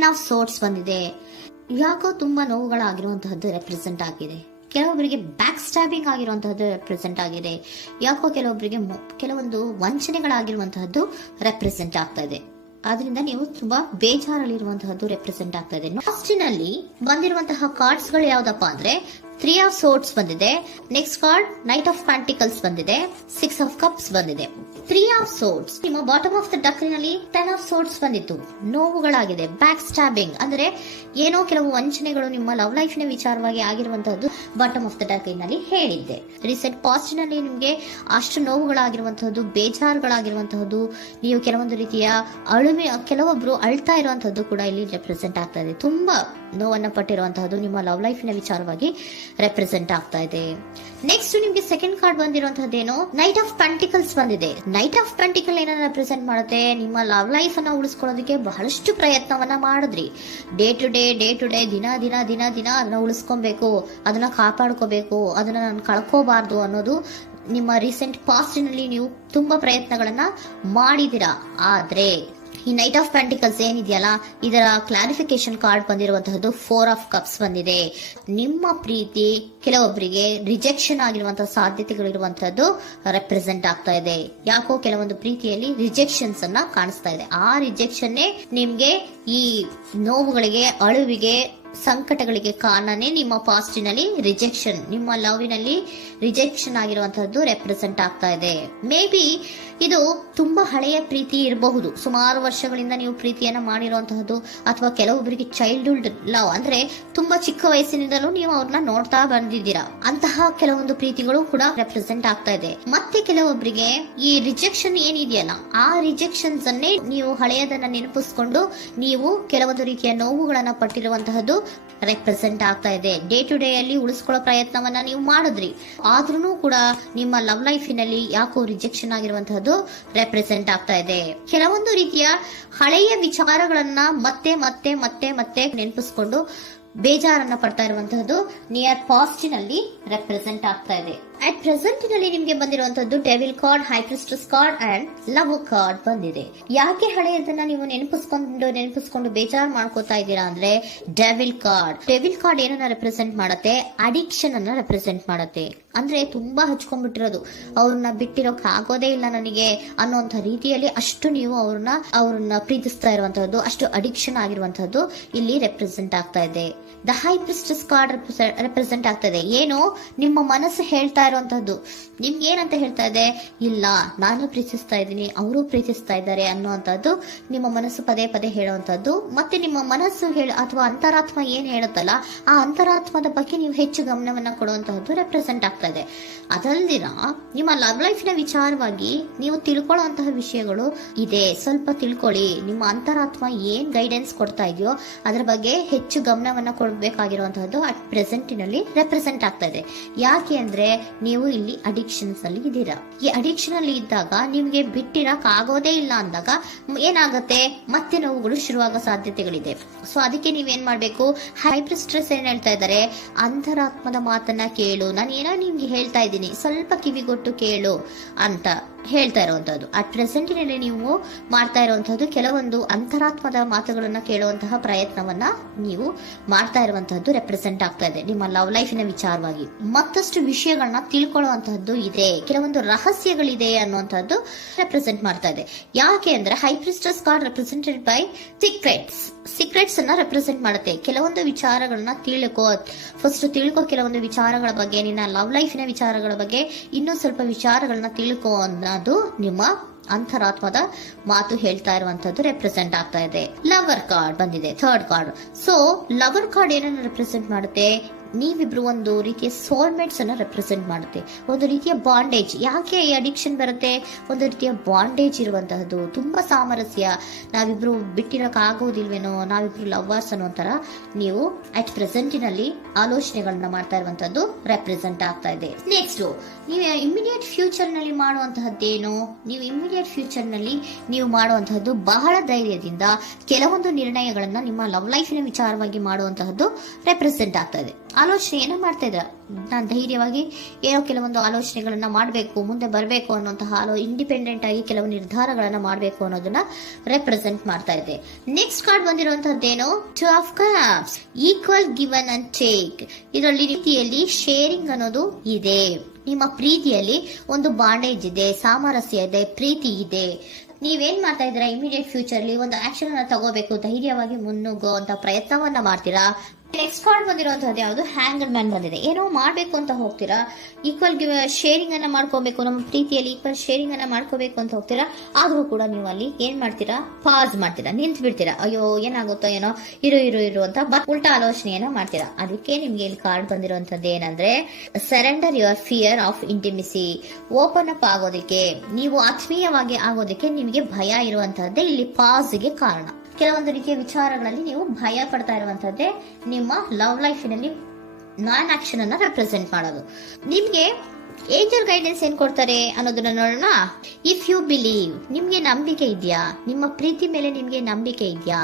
10 of swords ಬಂದಿದೆ. ಯಾಕೋ ತುಂಬಾ ನೋವುಗಳಾಗಿರುವಂತಹದ್ದು ರೆಪ್ರೆಸೆಂಟ್ ಆಗಿದೆ. ಕೆಲವೊಬ್ಬರಿಗೆ ಬ್ಯಾಕ್ ಸ್ಟ್ಯಾಬಿಂಗ್ ಆಗಿರುವಂತಹದ್ದು ರೆಪ್ರೆಸೆಂಟ್ ಆಗಿದೆ. ಯಾಕೋ ಕೆಲವೊಬ್ಬರಿಗೆ ಕೆಲವೊಂದು ವಂಚನೆಗಳಾಗಿರುವಂತಹದ್ದು ರೆಪ್ರೆಸೆಂಟ್ ಆಗ್ತಾ ಇದೆ. ಆದ್ರಿಂದ ನೀವು ತುಂಬಾ ಬೇಜಾರಲ್ಲಿರುವಂತಹದ್ದು ರೆಪ್ರೆಸೆಂಟ್ ಆಗ್ತಾ ಇದೆ. ಲಾಸ್ಟಿನಲ್ಲಿ ಬಂದಿರುವಂತಹ ಕಾರ್ಡ್ಸ್ ಗಳು ಯಾವ್ದಪ್ಪ ಅಂದ್ರೆ 3 ಆಫ್ ಸೋರ್ಟ್ಸ್ ಬಂದಿದೆ. Next card knight of pentacles ಬಂದಿದೆ. 6 ಆಫ್ ಕಪ್ಸ್ ಬಂದಿದೆ. 3 ಆಫ್ ಸೋರ್ಟ್ಸ್ ನಿಮ್ಮ ಬಾಟಮ್ ಆಫ್ ದ ಡಕ್ನಲ್ಲಿ 10 ಆಫ್ ಸೋರ್ಟ್ಸ್ ಬಂದಿತ್ತು. ನೋವುಗಳಾಗಿದೆ, ಬ್ಯಾಕ್ ಸ್ಟ್ಯಾಬಿಂಗ್ ಅಂದ್ರೆ ಏನೋ ಕೆಲವು ವಂಚನೆಗಳು ನಿಮ್ಮ ಲವ್ ಲೈಫ್ ನ ವಿಚಾರವಾಗಿ ಆಗಿರುವಂತಹದ್ದು ಬಾಟಮ್ ಆಫ್ ದ ಡಕ್ನಲ್ಲಿ ಹೇಳಿದ್ದೆ. ರೀಸೆಂಟ್ ಪಾಸ್ಟ್ ನಲ್ಲಿ ನಿಮ್ಗೆ ಅಷ್ಟು ನೋವುಗಳಾಗಿರುವಂತಹದ್ದು, ಬೇಜಾರುಗಳಾಗಿರುವಂತಹದ್ದು, ನೀವು ಕೆಲವೊಂದು ರೀತಿಯ ಕೆಲವೊಬ್ರು ಅಳ್ತಾ ಇರುವಂತಹದ್ದು ಕೂಡ ಇಲ್ಲಿ ರೆಪ್ರೆಸೆಂಟ್ ಆಗ್ತಾ ಇದೆ. ತುಂಬಾ ನೋವನ್ನ ಪಟ್ಟಿರುವಂತಹದ್ದು ನಿಮ್ಮ ಲವ್ ಲೈಫ್ ನ ವಿಚಾರವಾಗಿ ರೆಪ್ರೆಸೆಂಟ್ ಆಗ್ತಾ ಇದೆ. ನೆಕ್ಸ್ಟ್ ನಿಮ್ಗೆ ಸೆಕೆಂಡ್ ಕಾರ್ಡ್ ಬಂದಿರುವಂತಹದ್ದೇನು ನೈಟ್ ಆಫ್ ಪ್ಯಾಂಟಿಕಲ್ಸ್ ಬಂದಿದೆ. ನೈಟ್ ಆಫ್ ಪ್ಯಾಂಟಿಕಲ್ ಏನನ್ನ ರೆಪ್ರೆಸೆಂಟ್ ಮಾಡುತ್ತೆ, ನಿಮ್ಮ ಲವ್ ಲೈಫ್ ಅನ್ನ ಉಳಿಸ್ಕೊಳ್ಳೋದಕ್ಕೆ ಬಹಳಷ್ಟು ಪ್ರಯತ್ನವನ್ನ ಮಾಡಿದ್ರಿ. ಡೇ ಟು ಡೇ ದಿನ ಅದನ್ನ ಉಳಿಸ್ಕೊಬೇಕು, ಅದನ್ನ ಕಾಪಾಡ್ಕೋಬೇಕು, ಅದನ್ನ ನಾನು ಕಳ್ಕೋಬಾರ್ದು ಅನ್ನೋದು ನಿಮ್ಮ ರೀಸೆಂಟ್ ಪಾಸ್ಟ್ ನಲ್ಲಿ ನೀವು ತುಂಬಾ ಪ್ರಯತ್ನಗಳನ್ನ ಮಾಡಿದಿರಾ. ಆದ್ರೆ ಈ ನೈಟ್ ಆಫ್ ಪ್ಯಾಂಟಿಕಲ್ಸ್ ಏನಿದೆಯಲ್ಲ, ಇದರ ಕ್ಲಾರಿಫಿಕೇಶನ್ ಕಾರ್ಡ್ ಬಂದಿರುವಂತಹದ್ದು 4 ಆಫ್ ಕಪ್ಸ್ ಬಂದಿದೆ. ನಿಮ್ಮ ಪ್ರೀತಿ ಕೆಲವೊಬ್ಬರಿಗೆ ರಿಜೆಕ್ಷನ್ ಆಗಿರುವಂತಹ ಸಾಧ್ಯತೆಗಳಿರುವಂತಹದ್ದು ರೆಪ್ರೆಸೆಂಟ್ ಆಗ್ತಾ ಇದೆ. ಯಾಕೋ ಕೆಲವೊಂದು ಪ್ರೀತಿಯಲ್ಲಿ ರಿಜೆಕ್ಷನ್ಸ್ ಅನ್ನ ಕಾಣಿಸ್ತಾ ಇದೆ. ಆ ರಿಜೆಕ್ಷನ್ನೇ ನಿಮ್ಗೆ ಈ ನೋವುಗಳಿಗೆ, ಅಳುವಿಗೆ, ಸಂಕಟಗಳಿಗೆ ಕಾರಣನೇ ನಿಮ್ಮ ಪಾಸ್ಟಿನಲ್ಲಿ ರಿಜೆಕ್ಷನ್, ನಿಮ್ಮ ಲವ್ನಲ್ಲಿ ರಿಜೆಕ್ಷನ್ ಆಗಿರುವಂತಹದ್ದು ರೆಪ್ರೆಸೆಂಟ್ ಆಗ್ತಾ ಇದೆ. ಮೇ ಬಿ ಇದು ತುಂಬಾ ಹಳೆಯ ಪ್ರೀತಿ ಇರಬಹುದು. ಸುಮಾರು ವರ್ಷಗಳಿಂದ ನೀವು ಪ್ರೀತಿಯನ್ನ ಮಾಡಿರುವಂತಹದ್ದು, ಅಥವಾ ಕೆಲವೊಬ್ಬರಿಗೆ ಚೈಲ್ಡ್ಹುಡ್ ಲವ್ ಅಂದ್ರೆ ತುಂಬಾ ಚಿಕ್ಕ ವಯಸ್ಸಿನಿಂದಲೂ ನೀವು ಅವ್ರನ್ನ ನೋಡ್ತಾ ಬಂದಿದ್ದೀರಾ. ಅಂತಹ ಕೆಲವೊಂದು ಪ್ರೀತಿಗಳು ಕೂಡ ರೆಪ್ರೆಸೆಂಟ್ ಆಗ್ತಾ ಇದೆ. ಮತ್ತೆ ಕೆಲವೊಬ್ಬರಿಗೆ ಈ ರಿಜೆಕ್ಷನ್ ಏನಿದೆಯಲ್ಲ, ಆ ರಿಜೆಕ್ಷನ್ಸ್ ಅನ್ನೇ ನೀವು ಹಳೆಯದನ್ನ ನೆನಪಿಸ್ಕೊಂಡು ನೀವು ಕೆಲವೊಂದು ರೀತಿಯ ನೋವುಗಳನ್ನ ಪಟ್ಟಿರುವಂತಹದ್ದು ರೆಪ್ರೆಸೆಂಟ್ ಆಗ್ತಾ ಇದೆ. ಡೇ ಟು ಡೇ ಅಲ್ಲಿ ಉಳಿಸ್ಕೊಳ್ಳೋ ಪ್ರಯತ್ನವನ್ನ ನೀವು ಮಾಡಿದ್ರಿ, ಆದ್ರೂ ಕೂಡ ನಿಮ್ಮ ಲವ್ ಲೈಫಿನಲ್ಲಿ ಯಾಕೋ ರಿಜೆಕ್ಷನ್ ಆಗಿರುವಂತಹದ್ದು ರೆಪ್ರೆಸೆಂಟ್ ಆಗ್ತಾ ಇದೆ. ಕೆಲವೊಂದು ರೀತಿಯ ಹಳೆಯ ವಿಚಾರಗಳನ್ನ ಮತ್ತೆ ಮತ್ತೆ ಮತ್ತೆ ಮತ್ತೆ ನೆನಪಿಸ್ಕೊಂಡು ಬೇಜಾರನ್ನ ಪಡ್ತಾ ಇರುವಂತಹದ್ದು ನಿಯರ್ ಪಾಸ್ಟಿನಲ್ಲಿ ರೆಪ್ರೆಸೆಂಟ್ ಆಗ್ತಾ ಇದೆ. ಅಟ್ ಪ್ರೆಸೆಂಟ್ ನಲ್ಲಿ ನಿಮ್ಗೆ ಬಂದಿರುವಂತದ್ದು devil card, high priestess card and love card ಬಂದಿದೆ. ಯಾಕೆ ಹಳೆಯದನ್ನ ನೀವು ನೆನಪಿಸ್ಕೊಂಡು ಬೇಜಾರು ಮಾಡ್ಕೋತಾ ಇದ್ದೀರಾ ಅಂದ್ರೆ ಡೆವಿಲ್ ಕಾರ್ಡ್ ಏನನ್ನ ರೆಪ್ರೆಸೆಂಟ್ ಮಾಡುತ್ತೆ, ಅಡಿಕ್ಷನ್ ಅನ್ನ ರೆಪ್ರೆಸೆಂಟ್ ಮಾಡುತ್ತೆ. ಅಂದ್ರೆ ತುಂಬಾ ಹಚ್ಕೊಂಡ್ಬಿಟ್ಟಿರೋದು, ಅವ್ರನ್ನ ಬಿಟ್ಟಿರೋಕ್ ಆಗೋದೇ ಇಲ್ಲ ನನಗೆ ಅನ್ನುವಂತ ರೀತಿಯಲ್ಲಿ ಅಷ್ಟು ನೀವು ಅವ್ರನ್ನ ಪ್ರೀತಿಸ್ತಾ ಇರುವಂತಹದ್ದು, ಅಷ್ಟು ಅಡಿಕ್ಷನ್ ಆಗಿರುವಂತಹದ್ದು ಇಲ್ಲಿ ರೆಪ್ರೆಸೆಂಟ್ ಆಗ್ತಾ ಇದೆ. The high priestess card represent ಆಗ್ತಾ ಇದೆ. ಏನು ನಿಮ್ಮ ಮನಸ್ಸು ಹೇಳ್ತಾ ಇರುವಂತಹದ್ದು, ನಿಮ್ಗೆ ಏನಂತ ಹೇಳ್ತಾ ಇದೆ, ಇಲ್ಲ ನಾನು ಪ್ರೀತಿಸ್ತಾ ಇದ್ದೀನಿ, ಅವರು ಪ್ರೀತಿಸ್ತಾ ಇದ್ದಾರೆ ಅನ್ನುವಂಥದ್ದು ನಿಮ್ಮ ಮನಸ್ಸು ಪದೇ ಪದೇ ಹೇಳುವಂತಹದ್ದು. ಮತ್ತೆ ನಿಮ್ಮ ಮನಸ್ಸು ಅಥವಾ ಅಂತರಾತ್ಮ ಏನ್ ಹೇಳುತ್ತಲ್ಲ, ಆ ಅಂತರಾತ್ಮದ ಬಗ್ಗೆ ನೀವು ಹೆಚ್ಚು ಗಮನವನ್ನ ಕೊಡುವಂತಹದ್ದು ರೆಪ್ರೆಸೆಂಟ್ ಆಗ್ತಾ ಇದೆ. ಅದಲ್ದಿರ ನಿಮ್ಮ ಲವ್ ಲೈಫ್ ನ ವಿಚಾರವಾಗಿ ನೀವು ತಿಳ್ಕೊಳ್ಳುವಂತಹ ವಿಷಯಗಳು ಇದೆ. ಸ್ವಲ್ಪ ತಿಳ್ಕೊಳ್ಳಿ, ನಿಮ್ಮ ಅಂತರಾತ್ಮ ಏನ್ ಗೈಡೆನ್ಸ್ ಕೊಡ್ತಾ ಇದೆಯೋ ಅದರ ಬಗ್ಗೆ ಹೆಚ್ಚು ಗಮನವನ್ನ ಕೊಡಬೇಕಾಗಿರುವಂತಹದ್ದು ಅಟ್ ಪ್ರೆಸೆಂಟಿನಲ್ಲಿ ರೆಪ್ರೆಸೆಂಟ್ ಆಗ್ತಾ ಇದೆ. ಯಾಕೆ ಅಂದ್ರೆ ನೀವು ಇಲ್ಲಿ ಅಡಿಕ್ಷನ್ಸ್ ಅಲ್ಲಿ ಇದ್ದೀರಾ. ಈ ಅಡಿಕ್ಷನ್ ಅಲ್ಲಿ ಇದ್ದಾಗ ನಿಮ್ಗೆ ಬಿಟ್ಟಿರಕ್ ಆಗೋದೇ ಇಲ್ಲ ಅಂದಾಗ ಏನಾಗುತ್ತೆ, ಮತ್ತೆ ನೋವುಗಳು ಶುರುವಾಗೋ ಸಾಧ್ಯತೆಗಳಿದೆ. ಸೊ ಅದಕ್ಕೆ ನೀವೇನ್ ಮಾಡ್ಬೇಕು, ಹೈಪರ್ ಸ್ಟ್ರೆಸ್ ಏನ್ ಹೇಳ್ತಾ ಇದ್ದಾರೆ, ಅಂತರಾತ್ಮದ ಮಾತನ್ನ ಕೇಳು, ನಾನು ಏನೋ ನಿಮ್ಗೆ ಹೇಳ್ತಾ ಇದ್ದೀನಿ, ಸ್ವಲ್ಪ ಕಿವಿಗೊಟ್ಟು ಕೇಳು ಅಂತ ಹೇಳ್ತಾ ಇರುವಂತಹದ್ದು. ಅಟ್ ಪ್ರೆಸೆಂಟಿನಲ್ಲಿ ನೀವು ಮಾಡ್ತಾ ಇರುವಂತಹದ್ದು ಕೆಲವೊಂದು ಅಂತರಾತ್ಮದ ಮಾತುಗಳನ್ನ ಕೇಳುವಂತಹ ಪ್ರಯತ್ನವನ್ನ ನೀವು ಮಾಡ್ತಾ ಇರುವಂತಹದ್ದು ರೆಪ್ರೆಸೆಂಟ್ ಆಗ್ತಾ ಇದೆ. ನಿಮ್ಮ ಲವ್ ಲೈಫಿನ ವಿಚಾರವಾಗಿ ಮತ್ತಷ್ಟು ವಿಷಯಗಳನ್ನ ತಿಳ್ಕೊಳ್ಳುವಂತಹದ್ದು ಇದೆ, ಕೆಲವೊಂದು ರಹಸ್ಯಗಳಿದೆ ಅನ್ನುವಂಥದ್ದು ರೆಪ್ರೆಸೆಂಟ್ ಮಾಡ್ತಾ ಇದೆ. ಯಾಕೆ ಅಂದ್ರೆ high priestess card represented by secrets ಅನ್ನ ರೆಪ್ರೆಸೆಂಟ್ ಮಾಡುತ್ತೆ. ಕೆಲವೊಂದು ವಿಚಾರಗಳನ್ನ ಫಸ್ಟ್ ತಿಳ್ಕೊ, ಕೆಲವೊಂದು ವಿಚಾರಗಳ ಬಗ್ಗೆ, ನಿನ್ನ ಲವ್ ಲೈಫಿನ ವಿಚಾರಗಳ ಬಗ್ಗೆ ಇನ್ನೂ ಸ್ವಲ್ಪ ವಿಚಾರಗಳನ್ನ ತಿಳ್ಕೊ ಅನ್ನೋದು ನಿಮ್ಮ ಅಂತರಾತ್ಮದ ಮಾತು ಹೇಳ್ತಾ ಇರುವಂತದ್ದು ರೆಪ್ರೆಸೆಂಟ್ ಆಗ್ತಾ ಇದೆ. ಲವರ್ ಕಾರ್ಡ್ ಬಂದಿದೆ, third card. So lover card ಏನನ್ನ ರೆಪ್ರೆಸೆಂಟ್ ಮಾಡುತ್ತೆ, ನೀವಿಬ್ರು ಒಂದು ರೀತಿಯ ಸೋಲ್ಮೇಟ್ಸ್ ಅನ್ನ ರೆಪ್ರೆಸೆಂಟ್ ಮಾಡುತ್ತೆ. ಒಂದು ರೀತಿಯ ಬಾಂಡೇಜ್. ಯಾಕೆ ಈ ಅಡಿಕ್ಷನ್ ಬರುತ್ತೆ, ಒಂದು ರೀತಿಯ ಬಾಂಡೇಜ್ ಇರುವಂತಹದ್ದು, ತುಂಬಾ ಸಾಮರಸ್ಯ, ನಾವಿಬ್ರು ಬಿಟ್ಟಿರಕ್ ಆಗೋದಿಲ್ವೇನೋ, ನಾವಿಬ್ರು ಲವರ್ಸ್ ಅನ್ನೋ ತರ ನೀವು ಅಟ್ ಪ್ರೆಸೆಂಟಿನಲ್ಲಿ ಆಲೋಚನೆಗಳನ್ನ ಮಾಡ್ತಾ ಇರುವಂತದ್ದು ರೆಪ್ರೆಸೆಂಟ್ ಆಗ್ತಾ ಇದೆ. ನೆಕ್ಸ್ಟ್ ನೀವು ಇಮಿಡಿಯೇಟ್ ಫ್ಯೂಚರ್ ನಲ್ಲಿ ಮಾಡುವಂತಹದ್ದೇನು, ನೀವು ಇಮಿಡಿಯೇಟ್ ಫ್ಯೂಚರ್ ನಲ್ಲಿ ನೀವು ಮಾಡುವಂತಹದ್ದು ಬಹಳ ಧೈರ್ಯದಿಂದ ಕೆಲವೊಂದು ನಿರ್ಣಯಗಳನ್ನ ನಿಮ್ಮ ಲವ್ ಲೈಫಿನ ವಿಚಾರವಾಗಿ ಮಾಡುವಂತಹದ್ದು ರೆಪ್ರೆಸೆಂಟ್ ಆಗ್ತಾ ಇದೆ. ಆಲೋಚನೆಯನ್ನ ಮಾಡ್ತಾ ಇದ್ರ. ನಾನು ಧೈರ್ಯವಾಗಿ ಏನೋ ಕೆಲವೊಂದು ಆಲೋಚನೆಗಳನ್ನ ಮಾಡಬೇಕು, ಮುಂದೆ ಬರಬೇಕು ಅನ್ನುವಂತಹ ಇಂಡಿಪೆಂಡೆಂಟ್ ಆಗಿ ಕೆಲವು ನಿರ್ಧಾರಗಳನ್ನ ಮಾಡಬೇಕು ಅನ್ನೋದನ್ನ ರೆಪ್ರೆಸೆಂಟ್ ಮಾಡ್ತಾ ಇದೆ. ನೆಕ್ಸ್ಟ್ ಕಾರ್ಡ್ ಬಂದಿರುವಂತಹದ್ದೇನು, two of cups, equal given and take. ಇದರಲ್ಲಿ ರೀತಿಯಲ್ಲಿ ಶೇರಿಂಗ್ ಅನ್ನೋದು ಇದೆ. ನಿಮ್ಮ ಪ್ರೀತಿಯಲ್ಲಿ ಒಂದು ಬಾಂಡೇಜ್ ಇದೆ, ಸಾಮರಸ್ಯ ಇದೆ, ಪ್ರೀತಿ ಇದೆ. ನೀವೇನ್ ಮಾಡ್ತಾ ಇದ್ದೀರಾ, ಇಮಿಡಿಯೇಟ್ ಫ್ಯೂಚರ್ ಅಲ್ಲಿ ಒಂದು ಆಕ್ಷನ್ ಅನ್ನ ತಗೋಬೇಕು, ಧೈರ್ಯವಾಗಿ ಮುನ್ನುಗ್ಗೋ ಅಂತ ಪ್ರಯತ್ನವನ್ನ ಮಾಡ್ತೀರಾ. ನೆಕ್ಸ್ಟ್ ಕಾರ್ಡ್ ಬಂದಿರುವಂತಹದ್ದು ಯಾವುದು, ಹ್ಯಾಂಗರ್ ಮ್ಯಾನ್ ಬಂದಿದೆ. ಏನೋ ಮಾಡ್ಬೇಕು ಅಂತ ಹೋಗ್ತೀರಾ, ಈಕ್ವಲ್ ಶೇರಿಂಗ್ ಅನ್ನ ಮಾಡ್ಕೋಬೇಕು, ನಮ್ಮ ಪ್ರೀತಿಯಲ್ಲಿ ಈಕ್ವಲ್ ಶೇರಿಂಗ್ ಅನ್ನ ಮಾಡ್ಕೋಬೇಕು ಅಂತ ಹೋಗ್ತೀರಾ. ಆದ್ರೂ ಕೂಡ ನೀವು ಅಲ್ಲಿ ಏನ್ ಮಾಡ್ತೀರಾ, ಪಾಸ್ ಮಾಡ್ತೀರಾ, ನಿಂತು ಬಿಡ್ತೀರಾ. ಅಯ್ಯೋ ಏನಾಗುತ್ತೋ ಏನೋ, ಇರು ಅಂತ ಉಲ್ಟಾ ಆಲೋಚನೆಯನ್ನ ಮಾಡ್ತೀರಾ. ಅದಕ್ಕೆ ನಿಮ್ಗೆ ಇಲ್ಲಿ ಕಾರ್ಡ್ ಬಂದಿರುವಂತದ್ದು ಏನಂದ್ರೆ, surrender your fear of intimacy. Open up ಆಗೋದಕ್ಕೆ, ನೀವು ಆತ್ಮೀಯವಾಗಿ ಆಗೋದಕ್ಕೆ ನಿಮಗೆ ಭಯ ಇರುವಂತಹದ್ದೇ ಇಲ್ಲಿ ಪಾಸ್ಗೆ ಕಾರಣ. ಕೆಲವೊಂದು ರೀತಿಯ ವಿಚಾರಗಳಲ್ಲಿ ನೀವು ಭಯ ಪಡ್ತಾ ಇರುವಂತದ್ದೇ ನಿಮ್ಮ ಲವ್ ಲೈಫಿನಲ್ಲಿ ನಾನ್ ಆಕ್ಷನ್ ಅನ್ನ ರೆಪ್ರೆಸೆಂಟ್ ಮಾಡೋದು. ನಿಮ್ಗೆ ಏಂಜಲ್ ಗೈಡೆನ್ಸ್ ಏನ್ ಕೊಡ್ತಾರೆ ಅನ್ನೋದನ್ನ ನೋಡೋಣ. ಇಫ್ ಯು ಬಿಲೀವ್, ನಿಮ್ಗೆ ನಂಬಿಕೆ ಇದೆಯಾ, ನಿಮ್ಮ ಪ್ರೀತಿ ಮೇಲೆ ನಿಮ್ಗೆ ನಂಬಿಕೆ ಇದೆಯಾ,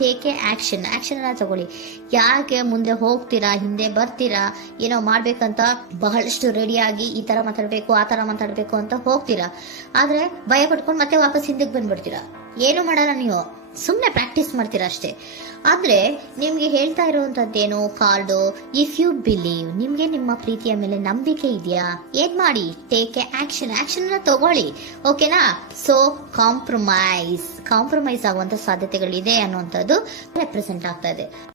ಟೇಕ್ ಎ ಆಕ್ಷನ್ ಅನ್ನ ತಗೊಳ್ಳಿ. ಯಾಕೆ ಮುಂದೆ ಹೋಗ್ತೀರಾ, ಹಿಂದೆ ಬರ್ತೀರಾ, ಏನೋ ಮಾಡ್ಬೇಕಂತ ಬಹಳಷ್ಟು ರೆಡಿಯಾಗಿ ಈ ತರ ಮಾತಾಡ್ಬೇಕು ಆ ತರ ಮಾತಾಡ್ಬೇಕು ಅಂತ ಹೋಗ್ತೀರಾ. ಆದ್ರೆ ಭಯ ಪಟ್ಕೊಂಡು ಮತ್ತೆ ವಾಪಸ್ ಹಿಂದಕ್ಕೆ ಬಂದ್ಬಿಡ್ತೀರಾ. ಏನು ಮಾಡಲ್ಲ, ನೀವು ಸುಮ್ನೆ ಪ್ರಾಕ್ಟೀಸ್ ಮಾಡ್ತೀರಾ ಅಷ್ಟೇ. ಆದ್ರೆ ನಿಮ್ಗೆ ಹೇಳ್ತಾ ಇರುವಂತದ್ದೇನು ಕಾರ್ಡು, ಇಫ್ ಯು ಬಿಲೀವ್, ನಿಮ್ಗೆ ನಿಮ್ಮ ಪ್ರೀತಿಯ ಮೇಲೆ ನಂಬಿಕೆ ಇದೆಯಾ, ಏನ್ ಮಾಡಿ, ಟೇಕ್ ಎ ಆಕ್ಷನ್ ಅನ್ನ ತಗೊಳ್ಳಿ. ಓಕೆನಾ. ಸೊ ಕಾಂಪ್ರಮೈಸ್ ಆಗುವಂತ ಸಾಧ್ಯತೆಗಳಿದೆ ಅನ್ನುವಂಥದ್ದು ರೆಪ್ರೆಸೆಂಟ್ ಆಗ್ತಾ ಇದೆ.